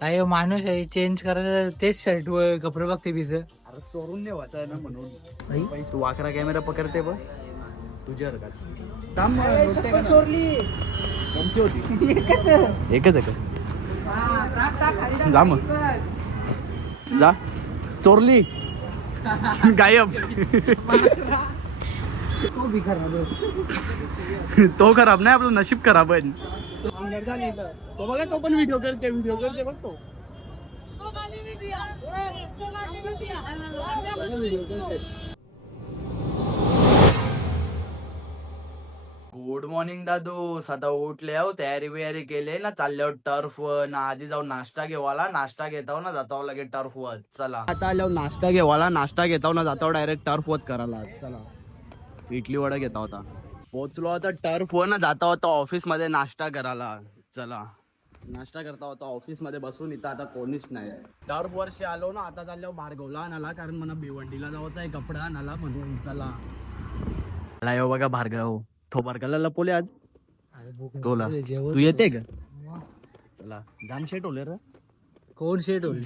काय माणूस आहे चेंज करायला तेच शर्ट वर कपडे बघते बिझ. अरे चोरून नाही वाचाय ना म्हणून तू वाकरा कॅमेरा पकडते बघ तुझ्या चोरली कोणती होती? एकच आहे का? जा मग जा चोरली गायब. तो खराब नाही आपलं नशीब खराब आहे. तो बघा तो पण व्हिडिओ करते बघ तो. गुड मॉर्निंग दादू. आता उठले हो, तयारी बियारी केली ना, चालल्यावर टर्फ वर ना. आधी जाऊन नाश्ता घेवाला, नाश्ता घेताव ना जाताव लगे टर्फ वर. चला आता आल्यावर नाश्ता घेवाला, नाश्ता घेताव ना जाताव डायरेक्ट टर्फ वर करायला. चला इडली वडा घेता होता. पोचलो आता टर्फ वर ना, जाता होता ऑफिस मध्ये नाश्ता करायला. चला नाश्ता करता होता ऑफिस मध्ये बसून. इथं आता कोणीच नाही. टर्फ वर्षी आलो ना, आता चालल्यावर भार्गवला आणाला, कारण मला भिवंडीला जायचा आहे कपडा आणाला म्हणून. चला येऊ बघा भार्गव. तो भार्गवला लपवले आज. कोला तू येते का? चला जाम शेट होले रे. कोण शेट होईल?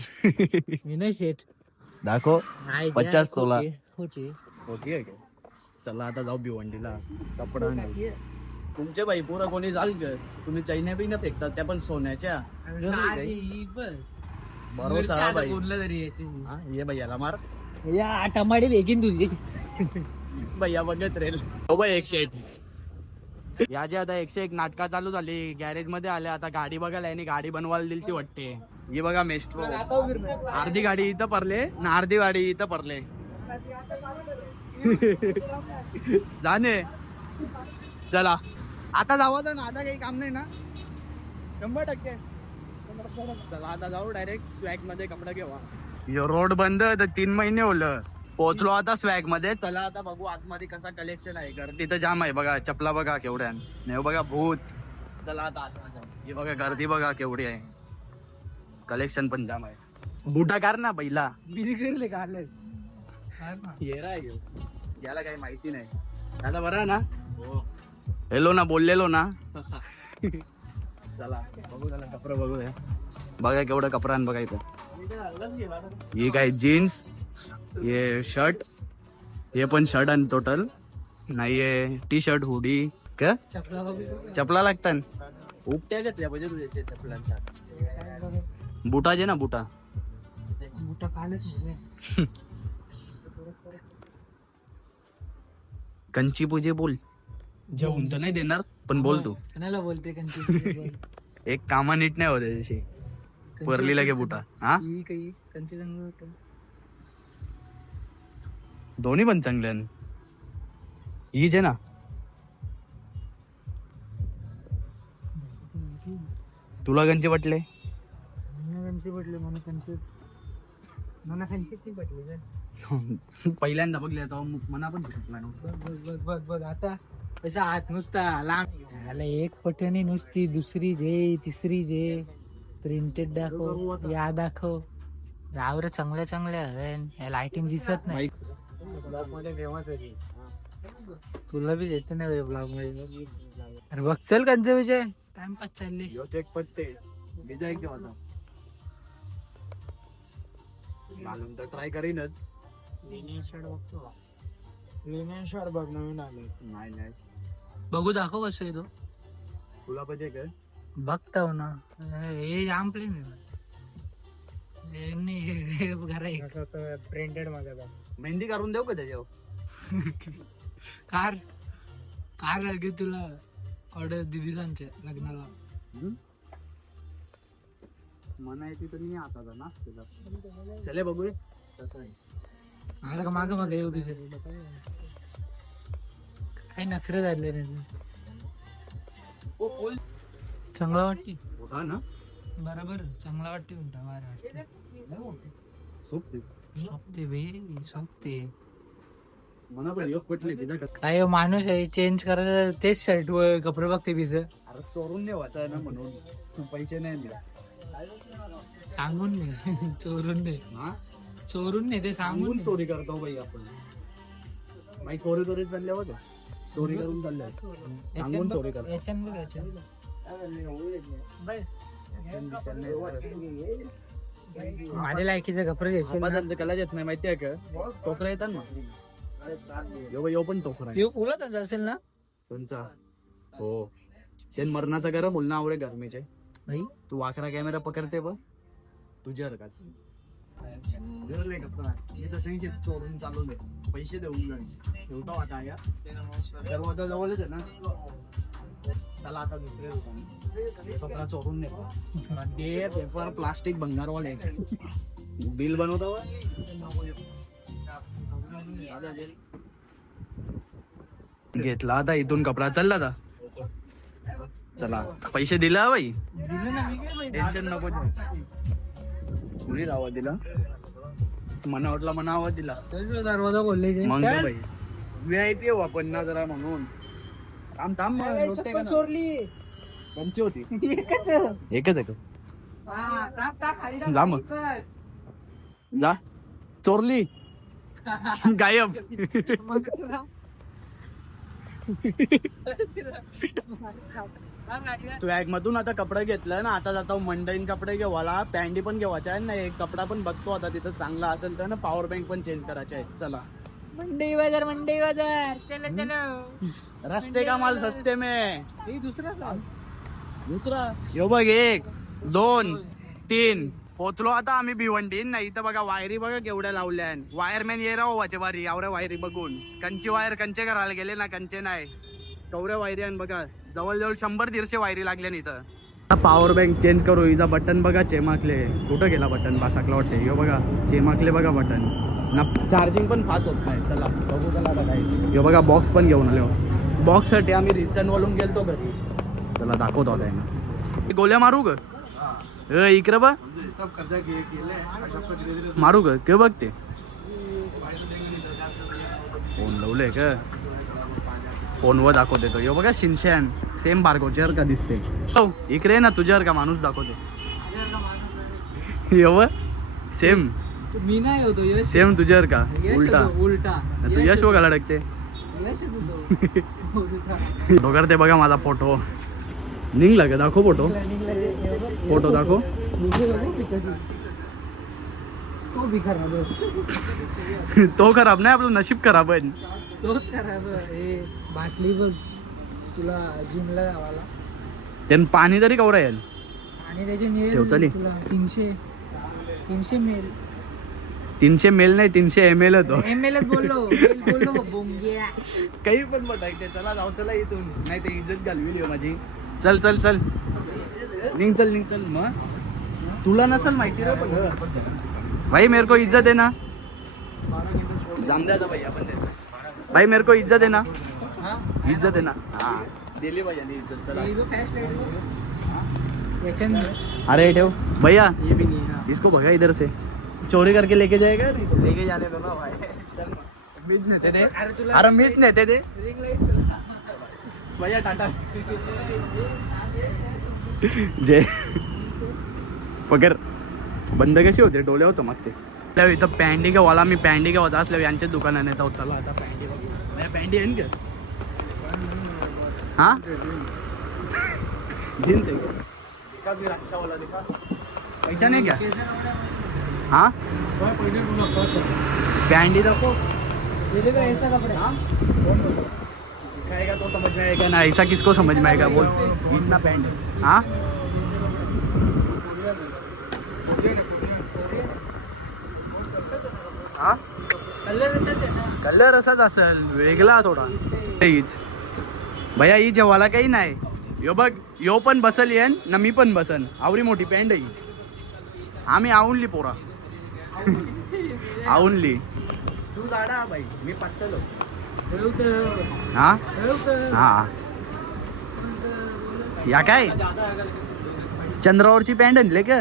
मी नाही शेट. दाखव 50 तोला होते. ओके. चला आता जाऊ भिवंडीला कपडा नाही. तुमचे बाई पुरा कोणी जाल का? तुम्ही चैन्या बी ना फेकतात, त्या पण सोन्याच्या. भरोसा बाई. ये भैयाला मार. या टमाटे बेगीन तुझी. भैया बघत रेल. हो बाई 101. याची आता 101 नाटका चालू झाली. गॅरेज मध्ये आले आता. गाडी बघायला आणि गाडी बनवायला दिली ती वाटते. ही बघा मेस्ट्रो. अर्धी गाडी इथं पडले ना, अर्धी गाडी इथं पडले. जाणे चला आता जावं ना. आता काही काम नाही ना 100%. चला आता जाऊ डायरेक्ट स्वॅग मध्ये कपडा घेवा. यो रोड बंद तर 3 महिने होलं. पोहोचलो आता स्वॅग मध्ये. चला आता बघू आतमध्ये कसा कलेक्शन आहे. गर्दी तर जाम आहे बघा. चपला बघा केवढ्या नाही बघा भूत. चला आता आतमध्ये हे बघा गर्दी बघा केवढी आहे. कलेक्शन पण जाम आहे. बुटा कार ना पहिला बिलकुल काढले. येरा आहे याला काही माहिती नाही. आता बरं ना. हॅलो ना बोललेलो ना. चला बघू त्याला कपडा बघूया. बघा केवढं कपडा बघा इथं. हे काय जीन्स, हे शर्ट, हे पण शर्ट आणि टोटल नाही. टी शर्ट हुडी का चपला लागतात. उपट्या घेतल्या पाहिजे तुझ्या चपलांच्या. बुटाचे ना बुटा कंची पूजे बोल. जेवून तर नाही देणार पण बोल तू. कोणाला बोलते कंची? एक कामा नीट नाही होते त्याशी. परली लगे बुटा. हा दोन्ही पण चांगले. हीच आहे ना. तुला कंची पटले? पहिल्यांदा बघले मना पण बघ आता कसा हात नुसता लांब. एक पठणी नुसती, दुसरी दे, तिसरी दे, प्रिंटेड दाखव, या दाखव. रावर चांगल्या चांगल्या लाइटिंग दिसत नाही. तुला बी देते ना ब्लॉग मध्ये. अरे बघ चल कंचा विषय टाइमपास चालले. एक पत्ते घालून तर ट्राय करीनच. लिनियन शॉर्ट बघ नवीन आले. नाही बघू दाखव कसं आहे तो. तुला पाहिजे काय? बघताव ना. हे जाम प्लेन प्रिंटेड मध्ये. मेहंदी काढून देऊ का त्याच्यावर? कार कार लागेल तुला ऑर्डर दिदीसांच्या लग्नाला. मना येते तर मी आता ना चले बघूया. मला का माग मागे येऊ तुझे काही नखरे झाले नाही. चांगला वाटते होता ना. बरोबर चांगला वाटते. उलटा वाटते सोपते भाई सोपते. मला पण योग पटले तिथं. काय माणूस आहे चेंज करायला तेच शर्ट वर कपडे बघते बिझ. अरे चोरून नाही वाचाय ना म्हणून पैसे नाही दिला. सांगून नाही चोरून नाही. चोरून नाही ते सांगून चोरी करतो बाई आपण. बाई चोरी चालल्या होत्या. चोरी करून चालल्या सांगून चोरी करतो. माझ्या लायकीचं कपडे घेशील ना? कला येत नाही माहितीये का टोकरा येतात ना यो पण टोकरा त्यो फुलतच असेल ना कोणचा हो शेन मरणाचा गरम उलना आवडे गरमीचे भाई. तू वाकरा कॅमेरा पकडते बघ तुझ्या हरकाच चोरून चालू दे पैसे देऊन जाईल ठेवतो आता या दरवाजा जवळच आहे ना त्याला आता दुसरे दुकान कपडा चोरून दे पेपर प्लास्टिक भंगारवाले बिल बनवतो घेतला आता इथून कपडा चालला आता चला पैसे दिला बाई टेन्शन नको कुणी राहावा दिला मना वाटला मना आवाज दिला दरवाजा बोलले मग काय बाई VIP हो आपण ना जरा म्हणून थांब थांब चोरली कोणची होती एकच एकच आहे का जा मग जा चोरली गायब स्वॅग मधून आता कपडे घेतलं ना आता जातो मंडईन कपडे घेवाला पॅन्टी पण घेवायच्या आहे ना एक कपडा पण बघतो आता तिथं चांगला असेल तर ना पॉवर बँक पण चेंज करायचे आहेत चला मंडई बाजार चलो चलो रस्ते का माल सस्ते में दुसरा यो बघ 1 2 3 पोचलो आता आम्ही भिवंडीन नाही तर बघा वायरी बघा केवढ्या लावल्या वायरमॅन ये राव वाचे बारी एवढ्या वायरी बघून कंची वायर कंचे करायला गेले ना कंचे नाही केवढ्या वायरी आहे बघा जवळजवळ 100-150 वायरी लागल्या इथं पॉवर बँक चेंज करू इथं बटन बघा चेमाकले कुठं गेला बटन बासाकला वाटते यो बघा चेमाकले बघा बटन ना चार्जिंग पण फास्ट होत नाही चला बघू चला बघा यो बघा बॉक्स पण घेऊन आलो बॉक्स साठी आम्ही रिटर्न वळून गेलतो घरी चला दाखवतो आता गोल्या मारू ग इकडे बघ मारू ग ते बघ ते फोन लावलंय का फोनवर दाखवते तो यो बघा शिनशॅन सेम बारकोचर का दिसते हो इकडे ना तुझ्यावर का माणूस दाखवते यो सेम मी नाही होतो यश सेम तुझ्यावर का उलटा उलटा तू यश बघायला लागते दोघर ते बघा माझा फोटो निघला का दाखव फोटो फोटो दाखव तो खराब नाही आपलं नशीब खराब आहे तोच खराब आहे बाटली बघ तुला जिमला जावाला त्यान पाणी तरी कवरा येईल आणि त्याचे ठेवतली. तुला 300 मेल 300 मेल नाही 300 ml होतो एमएल बोललो बोंग्या काही पण बघायचे चला जाऊ चला इथून नाही ते इज्जत घालविली माझी चल चल चल निघ चल मग तुला नसल माहिती रे पण भाई मेरे को इज्जत है ना जाम द्या भाई आपण भाई मेरे को इज्जत है ना इज्जत है ना हाँ दिली भाई इज्जत चला अरे ठेव भैया ये भी नहीं ना इसको भगा इधर से चोरी करके लेके जाएगा नहीं तो लेके जाने दो ना भाई चल मीच नेते दे अरे तुला अरे मीच नेते दे रिंग लाईट भैया टाटा जे पगर बंद कशी होते डोल्यावर चमकते त्या इथं पॅन्टी का वाला मी पॅन्टी का होता असल्या यांच्या दुकानात येत आहोत चला आता पॅन्टी बघा पॅन्टी आहे ना हा जीन्स आहे दिखा फिर अच्छा वाला दिखा पैसा नाही क्या हाँ पॅन्टी दाखो ऐसा कपड़े हाँ दिखाएगा तो समझ में आएगा ना ऐसा किसको समझ में आएगा बोल इतना पैंट है हाँ हाँ कलर असाच आहे ना कलर असाच असेल वेगळा थोडा हीच भैया ही जेवाला काही नाही यो बघ यो पण बसल येन ना मी पण बसन आवडी मोठी पॅन्ट आहे आम्ही आवडली पोरा आवडली तू जाडा भाई मी पातळ हा हा या काय चंद्रावरची पॅन्ट आणले का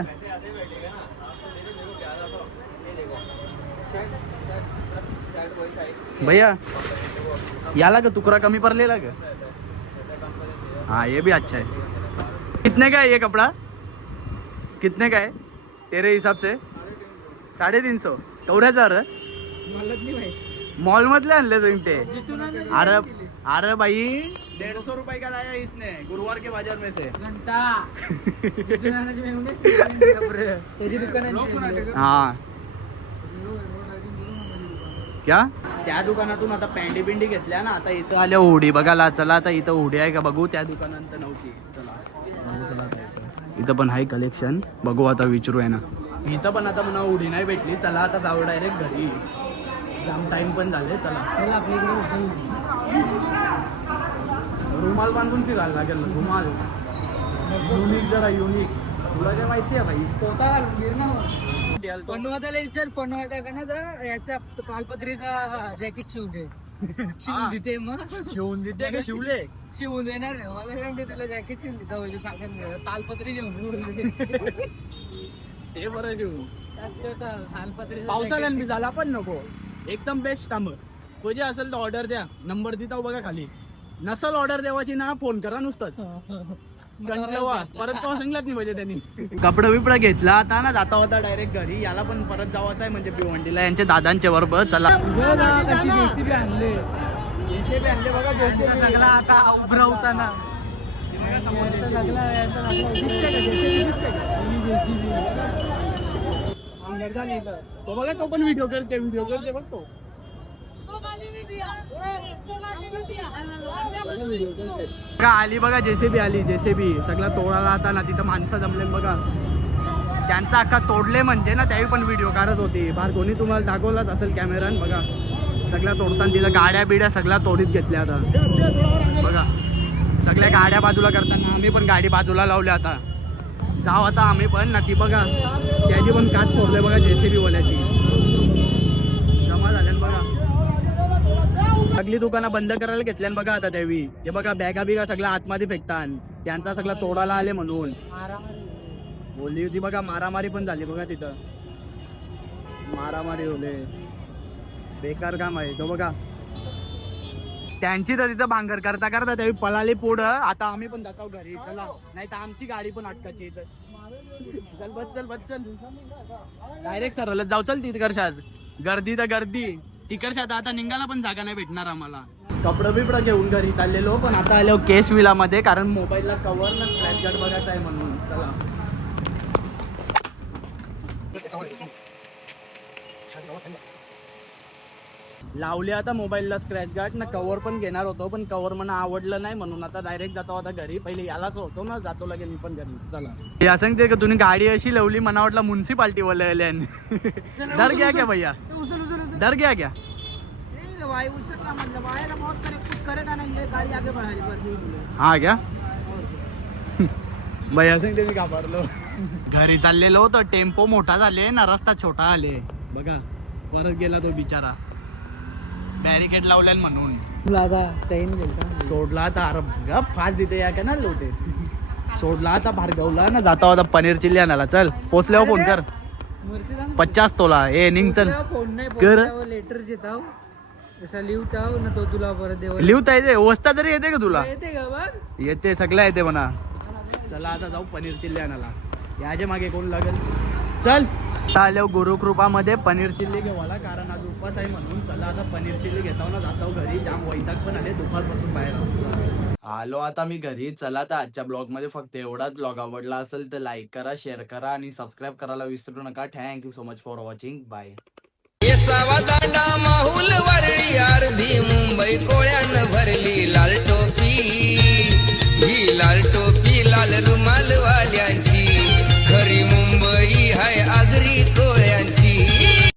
भैया याला का तुकरा कमी पडलेला का हाँ ये भी अच्छा है कितने का है ये कपड़ा कितने का है तेरे हिसाब से 350 14,000 मॉल मधले आणले तुम्ही ते अरे अरे भाई 150 रुपए का लाया इसने गुरुवार के बाजार में से. घंटा दुकानाची मेहूनच नाही बरं. त्याची दुकानाची हा क्या त्या दुकानातून आता पॅन्टी पिंडी घेतल्या ना. आता इथं आल्या हुडी बघायला. चला आता इथं हुडी आहे का बघू. त्या दुकानात नव्हती. चला बघू. चला आता इथं पण आहे कलेक्शन. बघू आता विचारू आहे ना. इथं पण आता मला हुडी नाही भेटली. चला आता जाऊ डायरेक्ट घरी. जाम टाइम पण झाले. चला रुमाल बांधून फिरायला लागेल. रुमाल युनिक जरा युनिक. तुला काय माहिती आहे भाई. पनवादाला सर पनवादा का ना याचा पालपत्रीचा जॅकेट शिवते. शिवून देते मग. शिवून देते का शिवले. शिवून देणार मला सांगते तुला जॅकेट शिवून देता म्हणजे सांगत तालपत्री घेऊन हे बरं घेऊ. तालपत्री पावसाळ्यात मी झाला पण नको. एकदम बेस्ट काम. जे असेल तर ऑर्डर द्या. नंबर देता बघा खाली. नसल ऑर्डर द्यावाची ना फोन करा नुसतं. परत तो सांगलाच नाही पाहिजे त्यांनी. कपडा बिपडा घेतला आता ना. जाता होता डायरेक्ट घरी. याला पण परत जावाचं आहे म्हणजे भिवंडीला यांच्या दादांच्या बरोबर. चला जेसीबी आणले. जेसीबी आणले बघा. जेसीबी सगळा आता उभरवताना तो बघा. तो पण व्हिडिओ करते बघतो. आली बघा जेसीबी आली. जेसीबी सगळा तोडायला आता ना. तिथं माणसं जमले बघा. त्यांचा अख्खा तोडले म्हणजे ना. त्यावेळी पण व्हिडिओ काढत होती. बाहेर कोणी तुम्हाला दाखवलाच असेल कॅमेरान. बघा सगळ्या तोडताना तिथं गाड्या बिड्या सगळ्या तोडीत घेतल्या आता. बघा सगळ्या गाड्या बाजूला करताना आम्ही पण गाडी बाजूला लावल्या. आता जाऊ आता आम्ही पण ना. ती बघा त्याची पण काच फोडले बघा. जेसीबी वाल्याची जमा झाल्या बघा. सगळी दुकानं बंद करायला घेतल्या बघा आता त्यावेळी. हे बघा बॅगा बिगा सगळ्या आतमध्ये फेकतात. त्यांचा सगळा तोडायला आले म्हणून बोलली होती बघा. मारामारी पण झाली बघा. तिथं मारामारी होले. बेकार काम आहे तो बघा. त्यांची तर तिथं भांगर करता करता त्यावेळी पळाली पुढं. आता आम्ही पण जातो घरी. चला नाही तर आमची गाडी पण अटकायची इथंच. चल बस चल. डायरेक्ट सरळ जाऊ. चल तिकडशाच गर्दी तर गर्दी. तिकडशात आता निघायला पण जागा नाही भेटणार आम्हाला. कपडे बिपडं घेऊन घरी चाललेलो. पण आता आलो केस विलामध्ये. कारण मोबाईलला कव्हर ना स्क्रॅच गार्ड बघायचा आहे म्हणून. चला लावले आता मोबाईलला स्क्रॅच गार्ड ना. कव्हर पण घेणार होतो पण कव्हर मला आवडलं नाही म्हणून आता डायरेक्ट जातो आता घरी. पहिले यालाच होतो ना. जातो लगेच मी पण घरी. चला या सांगते का तुम्ही गाडी अशी लावली. मला वाटलं म्युन्सिपाल्टी वाले. डर गया क्या भैया. डर गया क्या. हा क्या भैया सांगते मी घाबरलो. घरी चाललेलो होतो. टेम्पो मोठा झाले ना. रस्ता छोटा आले बघा. परत गेला तो बिचारा. बॅरिकेड लावल्या म्हणून सोडला आता. अरे फास्ट देते या का ना लोटे. सोडला आता भार्गवला ना. जाता होता पनीर चिल्ली आणायला. चल पोचल्यावर फोन कर. 50 तोला. ए निघ चल. कर लेटर जेताव असा लिहताव ना. तो तुला परत देव लिहता येते. वस्ता तरी येते का तुला. येते का बघ. येते सगळं येते म्हणा. चला आता जाऊ पनीर चिल्ली आणायला. याच्या मागे कोण लागेल. चल आलो गुरुकृपामध्ये पनीर चिल्ली घेवाला. कारण आज उपवास आहे म्हणून. चला आता पनीर चिल्ली घेता ना. जातो घरी. जाम वैताग पण आले दुपारपासून बाहेर. आलो आता मी घरी. चला तर आजच्या ब्लॉग मध्ये फक्त एवढाच. ब्लॉग आवडला असेल तर लाईक करा, शेअर करा आणि सबस्क्राईब करायला विसरू नका. Thank you so much for watching. Bye. Danda Mahul Worli अर्धी मुंबई कोळ्यानं भरली लाल टोपी. ही लाल टोपी लाल रुमाल वाल्यांची.